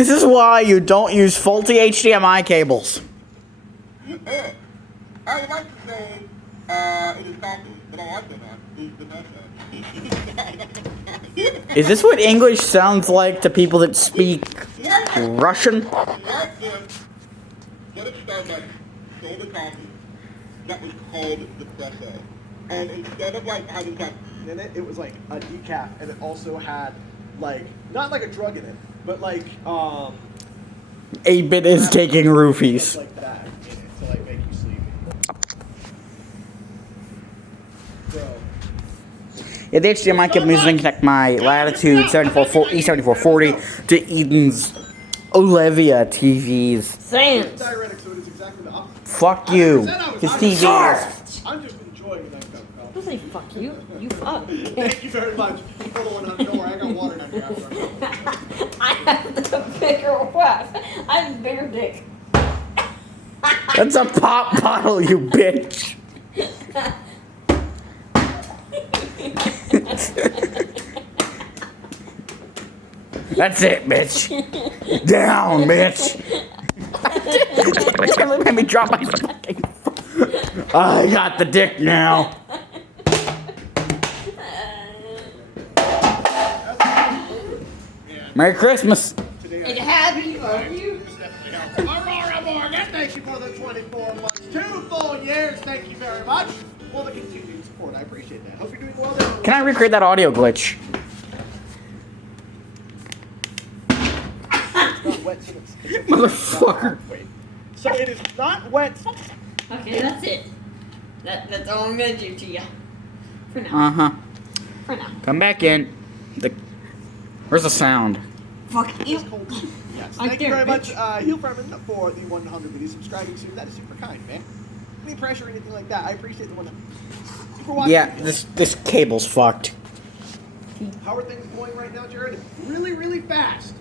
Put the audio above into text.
This is why you don't use faulty HDMI cables. I would like to say it is coffee, but I like it not. It's the Is this what English sounds like to people that speak Russian? Get it Starbucks, sold a coffee that was called espresso. And instead of like having caffeine in it, it was like a decaf, and it also had like, not like a drug in it, but like 8-bit is taking roofies. like that in it to like make you sleepy. Bro. Yeah, the HDMI cable using to connect my Latitude E7440 to Eden's Olivia TVs. Sans. Diuretic, so it is exactly the opposite. Fuck you. His TV. I'm just enjoying the nice cup of coffee. Don't say fuck you. You fuck. Thank you very much. Hold on, don't worry, I got water down here after I have the bigger what? I have a bigger dick. That's a pop bottle, you bitch. That's it, bitch. Down, bitch. It made me drop my fucking phone. I got the dick now. Merry Christmas. And happy for you. Aurora Morgan, thank you for the 24 months. 2 full years, thank you very much for the continued support. I appreciate that. Hope you're doing well there. Can I recreate that audio glitch? It's not wet, so it's Motherfucker. Wait. So it is not wet. Okay, that's it. That's all I'm gonna do to you. For now. Uh-huh. For now. Come back in. Where's the sound? Fuck you. Yes, I thank you dare, very much, bitch. Heel Furman, for the 100 videos. Subscribing soon. That is super kind, man. Any pressure or anything like that, I appreciate the 100. Thank you for watching. Yeah, this cable's fucked. How are things going right now, Jared? Really, really fast.